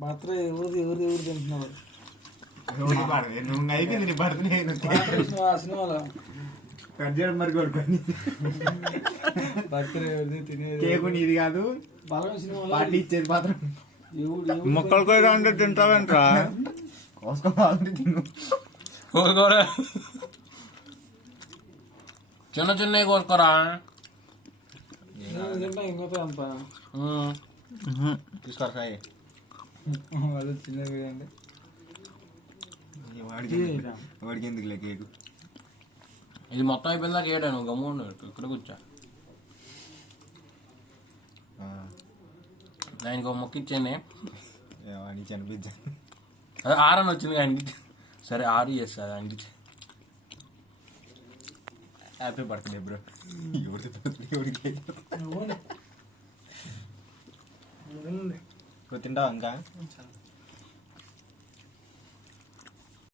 birthday ఎవరు తింటున్నారు నువ్వు అయిపోయింది నీ బర్త్డే సినిమాలో కట్ చేయడం మరి కొడుకొని బర్త్డే ఎవరిది తినేది కేకు నీది కాదు బలమైన సినిమాలో పార్టీ ఇచ్చేది మాత్రం మొక్కలు కూడా అంటే తింటావంటరా కోసుకోవాలంటే తిను కోసుకోరా చిన్న చిన్నవి కోసుకోరా తింటా ఇంకోతో అంత తీసుకోరా సాయి వాళ్ళు చిన్నవి అండి వాడికి ఎందుకులే కేకు ఇది మొత్తం అయిపోయిందా చేయడాను గమ్ముండు ఇక్కడ కూర్చో ఆయనకు ఒక మొక్క ఇచ్చాను వాడికి అనిపించాను అదే ఆరని వచ్చింది ఆయనకి సరే ఆరు చేస్తుంది ఆయనకి హ్యాపీ బర్త్డే బ్రో ఎవరికి ఎవరికి తింటావా ఇంకా